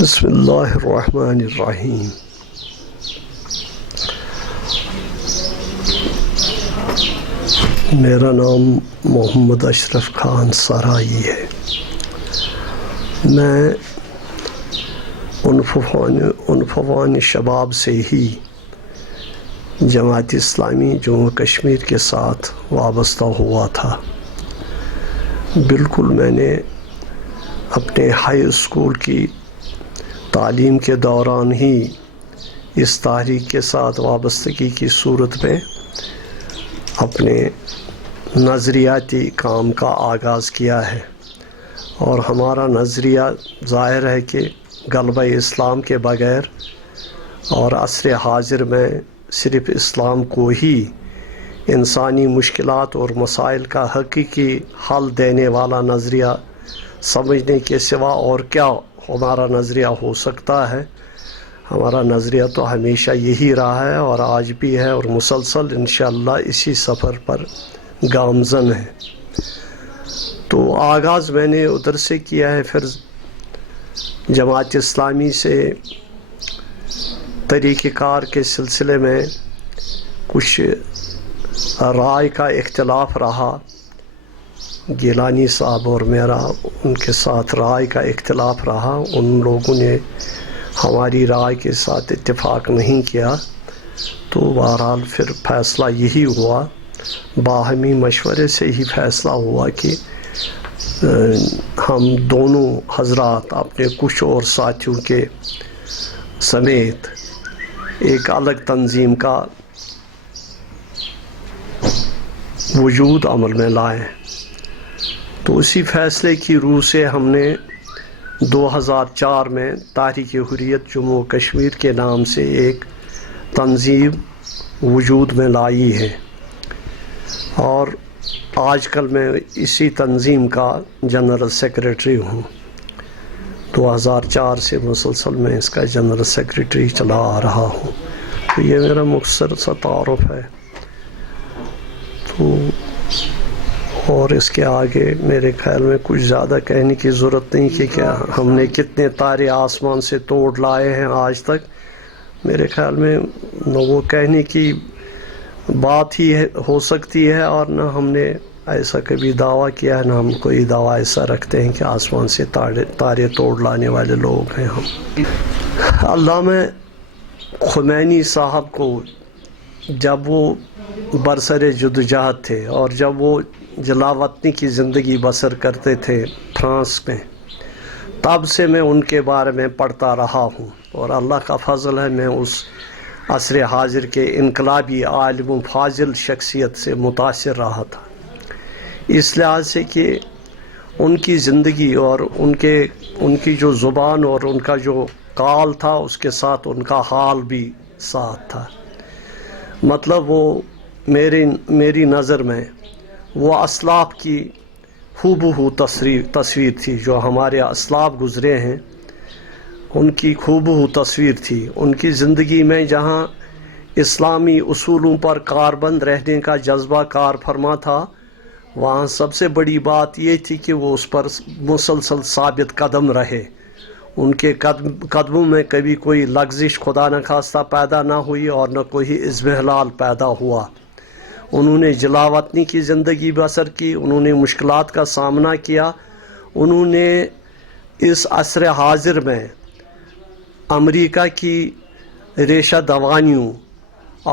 بسم اللہ الرحمن الرحیم۔ میرا نام محمد اشرف خان سرائی ہے۔ میں عنفوان شباب سے ہی جماعت اسلامی جموں کشمیر کے ساتھ وابستہ ہوا تھا۔ بالکل میں نے اپنے ہائی اسکول کی تعلیم کے دوران ہی اس تحریک کے ساتھ وابستگی کی صورت میں اپنے نظریاتی کام کا آغاز کیا ہے، اور ہمارا نظریہ ظاہر ہے کہ غلبہ اسلام کے بغیر اور عصر حاضر میں صرف اسلام کو ہی انسانی مشکلات اور مسائل کا حقیقی حل دینے والا نظریہ سمجھنے کے سوا اور کیا ہمارا نظریہ ہو سکتا ہے۔ ہمارا نظریہ تو ہمیشہ یہی رہا ہے اور آج بھی ہے، اور مسلسل انشاءاللہ اسی سفر پر گامزن ہے۔ تو آغاز میں نے ادھر سے کیا ہے، پھر جماعت اسلامی سے طریقہ کار کے سلسلے میں کچھ رائے کا اختلاف رہا۔ گیلانی صاحب اور میرا ان کے ساتھ رائے کا اختلاف رہا۔ ان لوگوں نے ہماری رائے کے ساتھ اتفاق نہیں کیا، تو بہرحال پھر فیصلہ یہی ہوا، باہمی مشورے سے ہی فیصلہ ہوا کہ ہم دونوں حضرات اپنے کچھ اور ساتھیوں کے سمیت ایک الگ تنظیم کا وجود عمل میں لائیں۔ تو اسی فیصلے کی روح سے ہم نے 2004 میں تحریک حریت جموں کشمیر کے نام سے ایک تنظیم وجود میں لائی ہے، اور آج کل میں اسی تنظیم کا جنرل سیکریٹری ہوں۔ 2004 سے مسلسل میں اس کا جنرل سیکریٹری چلا آ رہا ہوں۔ تو یہ میرا مختصر سا تعارف ہے، تو اور اس کے آگے میرے خیال میں کچھ زیادہ کہنے کی ضرورت نہیں کہ کیا ہم نے کتنے تارے آسمان سے توڑ لائے ہیں آج تک۔ میرے خیال میں نہ وہ کہنے کی بات ہی ہو سکتی ہے، اور نہ ہم نے ایسا کبھی دعویٰ کیا ہے، نہ ہم کوئی دعویٰ ایسا رکھتے ہیں کہ آسمان سے تارے توڑ لانے والے لوگ ہیں ہم۔ علامہ خمینی صاحب کو جب وہ برسر جدوجہد تھے اور جب وہ جلا وطنی کی زندگی بسر کرتے تھے فرانس میں، تب سے میں ان کے بارے میں پڑھتا رہا ہوں، اور اللہ کا فضل ہے میں اس عصر حاضر کے انقلابی عالم و فاضل شخصیت سے متاثر رہا تھا، اس لحاظ سے کہ ان کی زندگی اور ان کی جو زبان اور ان کا جو قال تھا، اس کے ساتھ ان کا حال بھی ساتھ تھا۔ مطلب وہ میری نظر میں وہ اسلاف کی ہو تصویر تھی، جو ہمارے اسلاف گزرے ہیں ان کی ہو تصویر تھی۔ ان کی زندگی میں جہاں اسلامی اصولوں پر کاربند رہنے کا جذبہ کار فرما تھا، وہاں سب سے بڑی بات یہ تھی کہ وہ اس پر مسلسل ثابت قدم رہے۔ ان کے قدموں میں کبھی کوئی لغزش خدا نخواستہ پیدا نہ ہوئی، اور نہ کوئی اضمحلال پیدا ہوا۔ انہوں نے جلا وطنی کی زندگی بسر کی، انہوں نے مشکلات کا سامنا کیا، انہوں نے اس عصر حاضر میں امریکہ کی ریشہ دوانیوں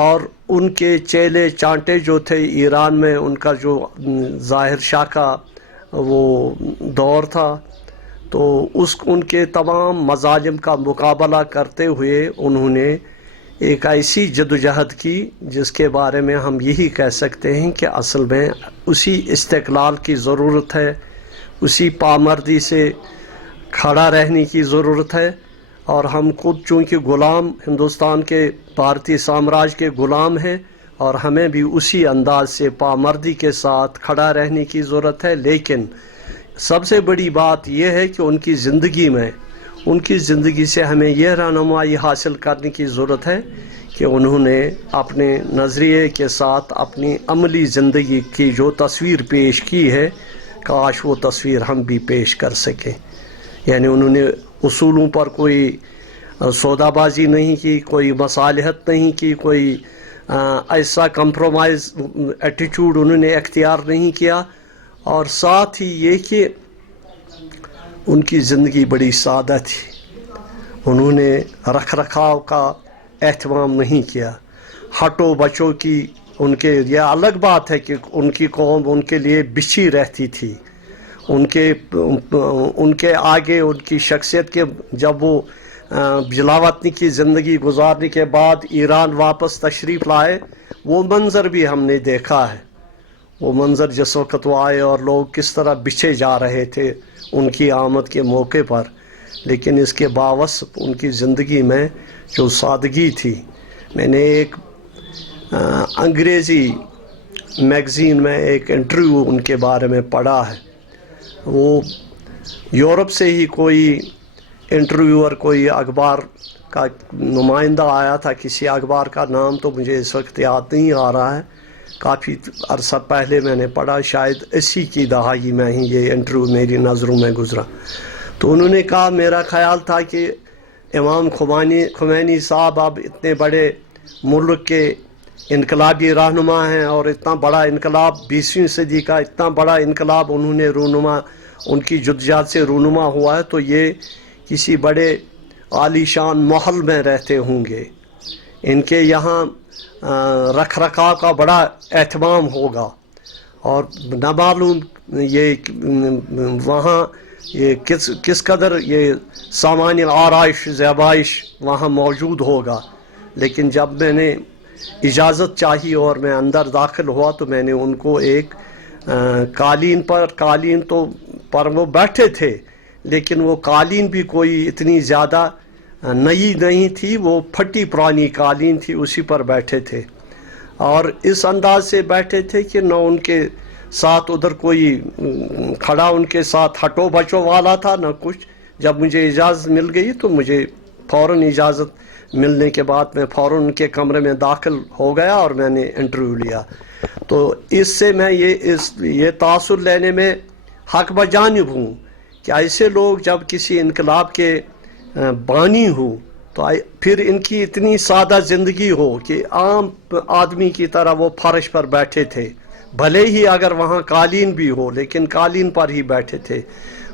اور ان کے چیلے چانٹے جو تھے ایران میں، ان کا جو ظاہر شاہ کا وہ دور تھا، تو ان کے تمام مظالم کا مقابلہ کرتے ہوئے انہوں نے ایک ایسی جدوجہد کی جس کے بارے میں ہم یہی کہہ سکتے ہیں کہ اصل میں اسی استقلال کی ضرورت ہے، اسی پامردی سے کھڑا رہنے کی ضرورت ہے، اور ہم خود چونکہ غلام ہندوستان کے بھارتی سامراج کے غلام ہیں، اور ہمیں بھی اسی انداز سے پامردی کے ساتھ کھڑا رہنے کی ضرورت ہے۔ لیکن سب سے بڑی بات یہ ہے کہ ان کی زندگی سے ہمیں یہ رہنمائی حاصل کرنے کی ضرورت ہے کہ انہوں نے اپنے نظریے کے ساتھ اپنی عملی زندگی کی جو تصویر پیش کی ہے، کاش وہ تصویر ہم بھی پیش کر سکیں۔ یعنی انہوں نے उसूलों पर कोई सौदाबाजी नहीं की, कोई मसालहत नहीं की, कोई ऐसा कंप्रोमाइज़ एटीट्यूड उन्होंने अख्तियार नहीं किया। और साथ ही ये कि उनकी ज़िंदगी बड़ी सादा थी, उन्होंने रख रखाव का एहतमाम नहीं किया। हटो बचो की उनके, यह अलग बात है कि उनकी कौम उनके लिए बिछी रहती थी, उनके आगे उनकी शख्सियत के, जब वो बिलावतनी की ज़िंदगी गुजारने के बाद ईरान वापस तशरीफ़ लाए, वो मंज़र भी हमने देखा है। वो मंज़र जिस वक़्त वो आए और लोग किस तरह बिछे जा रहे थे उनकी आमद के मौके पर, लेकिन इसके बावजूद उनकी ज़िंदगी में जो सादगी थी। मैंने एक अंग्रेज़ी मैगज़ीन में एक इंटरव्यू उनके बारे में पढ़ा है। वो यूरोप से ही कोई इंटरव्यूअर, कोई अखबार का नुमाइंदा आया था, किसी अखबार का नाम तो मुझे इस वक्त याद नहीं आ रहा है, काफ़ी अरसा पहले मैंने पढ़ा, शायद 80 की दहाई में ही ये इंटरव्यू मेरी नज़रों में गुज़रा। तो उन्होंने कहा, मेरा ख़्याल था कि इमाम खुमैनी साहब अब इतने बड़े मुल्क के इनकलाबी रहनुमा हैं और इतना बड़ा इनकलाब 20वीं सदी का इतना बड़ा इनकलाब उन्होंने रूनुमा, उनकी जुद्दजाहत से रूनुमा हुआ है, तो ये किसी बड़े आलीशान महल में रहते होंगे, इनके यहाँ रख रखाव का बड़ा एहतमाम होगा, और न मालूम ये वहाँ ये किस कदर ये सामान्य आराइश ज़ैबाइश वहाँ मौजूद होगा। लेकिन जब मैंने इजाज़त चाहिए और मैं अंदर दाखिल हुआ तो मैंने उनको एक कालीन पर वो बैठे थे, लेकिन वो कालीन भी कोई इतनी ज़्यादा नई नहीं थी, वो फटी पुरानी कालीन थी, उसी पर बैठे थे और इस अंदाज से बैठे थे कि न उनके साथ उधर कोई खड़ा उनके साथ हटो बचो वाला था न कुछ। जब मुझे इजाज़त मिल गई तो मुझे फ़ौरन इजाज़त मिलने के बाद मैं फ़ौरन उनके कमरे में दाखिल हो गया और मैंने इंटरव्यू लिया। तो इससे मैं ये तासुर लेने में हक़ बजानिब हूँ कि ऐसे लोग जब किसी इनकलाब के बानी हो तो फिर इनकी इतनी सादा ज़िंदगी हो कि आम आदमी की तरह वो फर्श पर बैठे थे, भले ही अगर वहाँ कालीन भी हो लेकिन कालीन पर ही बैठे थे,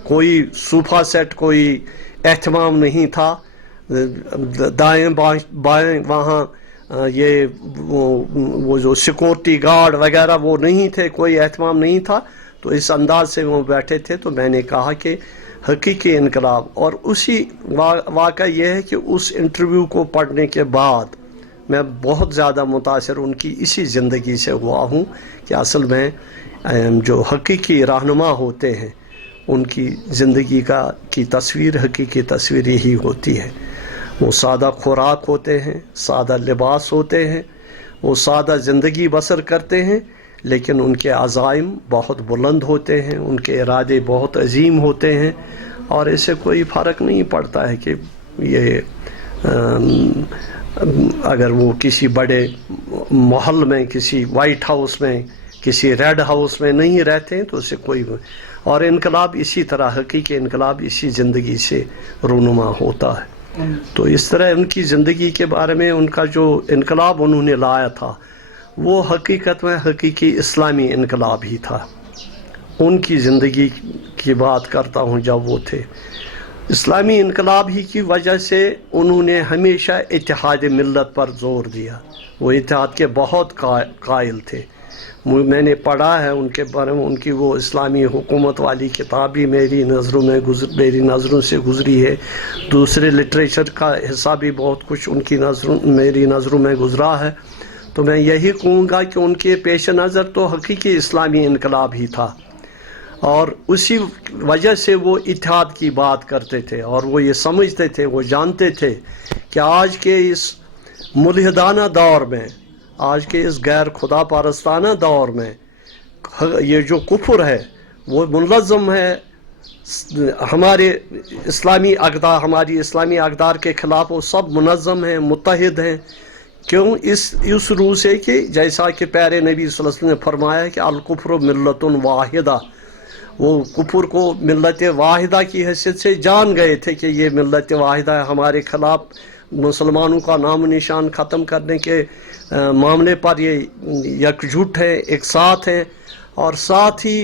कोई सोफ़ा सेट कोई एहतमाम नहीं था, दाएं बाएं वहाँ ये वो जो सिक्योरिटी गार्ड वगैरह वो नहीं थे, कोई एहतमाम नहीं था। तो इस अंदाज से वो बैठे थे। तो मैंने कहा कि हकीकी इनकलाब, और उसी वाक़ा ये है कि उस इंटरव्यू को पढ़ने के बाद मैं बहुत ज़्यादा मुतासिर उनकी इसी ज़िंदगी से हुआ हूँ कि असल में जो हकीकी रहनुमा होते हैं उनकी ज़िंदगी की तस्वीर, हकीकी तस्वीर यही होती है। वो सादा खुराक होते हैं, सादा लिबास होते हैं, वो सादा ज़िंदगी बसर करते हैं, लेकिन उनके अज़ाइम बहुत बुलंद होते हैं, उनके इरादे बहुत अजीम होते हैं और इससे कोई फ़र्क नहीं पड़ता है कि ये अगर वो किसी बड़े महल में, किसी वाइट हाउस में, किसी रेड हाउस में नहीं रहते हैं तो उससे कोई। और इनकलाब इसी तरह, हकीकी इनकलाब इसी ज़िंदगी से रूनुमा होता है। तो इस तरह उनकी ज़िंदगी के बारे में उनका जो इनकलाब उन्होंने लाया था वो हकीकत में हकीकी इस्लामी इनकलाब ही था। उनकी ज़िंदगी की बात करता हूँ जब वो थे, इस्लामी इनकलाब ही की वजह से उन्होंने हमेशा इत्तेहाद मिल्लत पर ज़ोर दिया। वो इत्तेहाद के बहुत कायल थे। मैंने पढ़ा है उनके बारे में, उनकी वो इस्लामी हुकूमत वाली किताब भी मेरी नज़रों से गुज़री है। दूसरे लिटरेचर का हिस्सा भी बहुत कुछ उनकी मेरी नज़रों में गुज़रा है। तो मैं यही कहूँगा कि उनके पेश नज़र तो हकीकी इस्लामी इनकलाब ही था और उसी वजह से वो इत्तेहाद की बात करते थे और वो ये समझते थे, वो जानते थे कि आज के इस मुल्हिदाना दौर में, आज के इस गैर खुदा पारस्ताना दौर में ये जो कुफ्र है वो मुनज़्ज़म है। हमारे इस्लामी अक़दार, हमारी इस्लामी अक़दार के ख़िलाफ़ वो सब मुनज़्ज़म हैं, मुत्तहिद हैं। क्यों? इस रूह से कि जैसा कि प्यारे नबी सल्लल्लाहु अलैहि वसल्लम ने फरमाया है कि अल कुफ्र मिल्लतुन वाहिदा, वो कुफर को मिल्लत वाहिदा की हैसियत से जान गए थे कि ये मिल्लत वाहिदा है, हमारे खिलाफ मुसलमानों का नाम निशान ख़त्म करने के मामले पर ये एकजुट है, एक साथ है। और साथ ही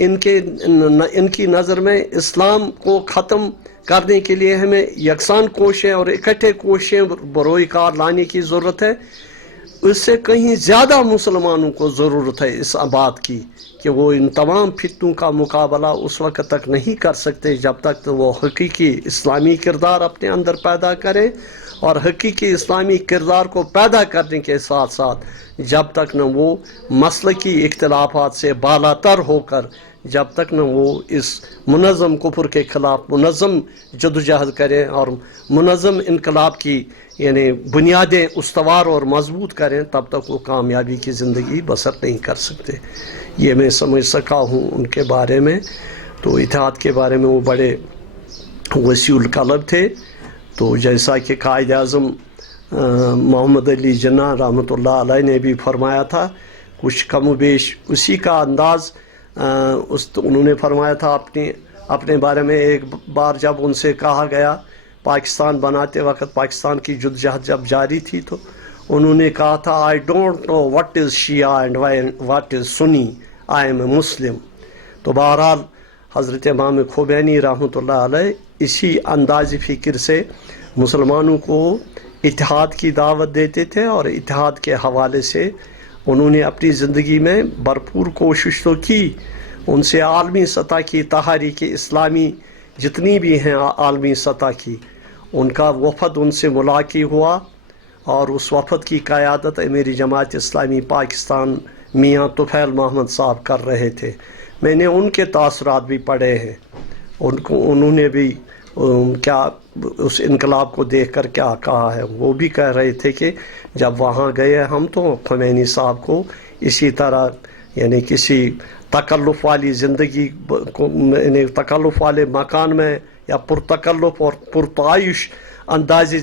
इनकी नज़र में इस्लाम को ख़त्म करने के लिए हमें यकसान कोशिशें और इकट्ठे कोशिशें बरोए कार लाने की ज़रूरत है। उससे कहीं ज़्यादा मुसलमानों को ज़रूरत है इस बात की कि वो इन तमाम फितनों का मुकाबला उस वक्त तक नहीं कर सकते जब तक तो वो हकीकी इस्लामी किरदार अपने अंदर पैदा करें, और हकीकी इस्लामी किरदार को पैदा करने के साथ साथ जब तक न वो मसलकी इख्तिलाफात से बालातर होकर जब तक न वो इस मुनज़्ज़म कुफर के ख़िलाफ़ मुनज़्ज़म जदोजहद करें और मुनज़्ज़म इनकलाब की यानी बुनियादें उस्तवार और मजबूत करें, तब तक वो कामयाबी की ज़िंदगी बसर नहीं कर सकते। ये मैं समझ सका हूँ उनके बारे में। तो इत्तेहाद के बारे में वो बड़े वसीउल क़ल्ब थे। तो जैसा कि कायद आज़म मोहम्मद अली जिन्ना रहमतुल्लाह अलैह ने भी फरमाया था, कुछ कम बेश उसी का अंदाज़ उन्होंने फरमाया था अपने बारे में। एक बार जब उनसे कहा गया पाकिस्तान बनाते वक्त, पाकिस्तान की जद्दोजहद जब जारी थी, तो उन्होंने कहा था, I don't know what is Shia and what is Sunni, I am a Muslim. तो बहरहाल हज़रत इमाम खोमैनी रहमतुल्लाह अलैह इसी अंदाज़ फ़िक्र से मुसलमानों को इत्तेहाद की दावत देते थे, और इत्तेहाद के हवाले से उन्होंने अपनी ज़िंदगी में भरपूर कोशिश तो की। उनसे आलमी सतह की तहरीक इस्लामी जितनी भी हैं आलमी सतह की, उनका वफ़द उनसे मुलाक़ी हुआ, और उस वफ़द की क़यादत मेरी जमात इस्लामी पाकिस्तान मियाँ तुफ़ैल मोहम्मद साहब कर रहे थे। मैंने उनके तासुरात भी पढ़े हैं, उन्होंने भी क्या उस इनकलाब को देखकर क्या कहा है। वो भी कह रहे थे कि जब वहाँ गए हम तो खोमैनी साहब को इसी तरह यानी किसी तकल्लुफ़ वाली ज़िंदगी को, यानी तकल्लुफ़ वाले मकान में या पुरतकल्लुफ़ और पुरतायुश अंदाज़ी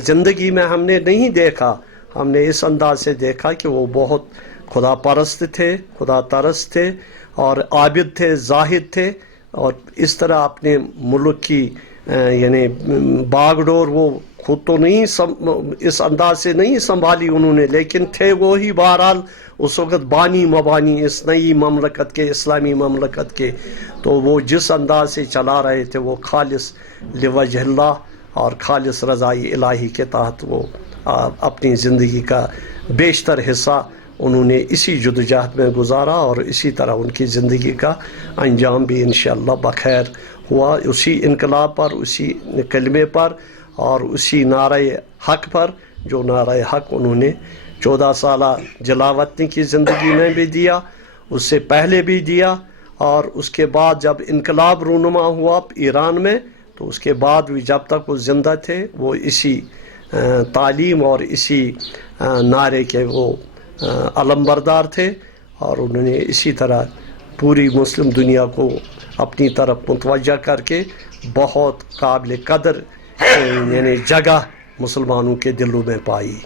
ज़िंदगी में हमने नहीं देखा। हमने इस अंदाज से देखा कि वो बहुत खुदा परस्त थे, खुदा तरस थे और आबिद थे, जाहिद थे, और इस तरह अपने मुल्क की यानी बागडोर वो खुद तो नहीं इस अंदाज से नहीं संभाली उन्होंने, लेकिन थे वो ही बहरहाल उस वक़्त बानी मबानी इस नई ममलकत के, इस्लामी ममलकत के। तो वो जिस अंदाज से चला रहे थे वो खालिस लिवजहिल्लाह और खालिस रज़ाई इलाही के तहत वो अपनी ज़िंदगी का बेशतर हिस्सा उन्होंने इसी जदोजहद में गुजारा, और इसी तरह उनकी ज़िंदगी का अंजाम भी इंशाअल्लाह बखैर हुआ, उसी इनकलाब पर, उसी कलमे पर और उसी नारे हक़ पर, जो नारे हक़ उन्होंने 14 साला जलावतनी की ज़िंदगी में भी दिया, उससे पहले भी दिया, और उसके बाद जब इनकलाब रूनुमा हुआ ईरान में, तो उसके बाद भी जब तक वो ज़िंदा थे वो इसी तालीम और इसी नारे के वो अलमबरदार थे, और उन्होंने इसी तरह पूरी मुस्लिम दुनिया को अपनी तरफ मुतवज्जा करके बहुत काबिल कदर यानी जगह मुसलमानों के दिलों में पाई।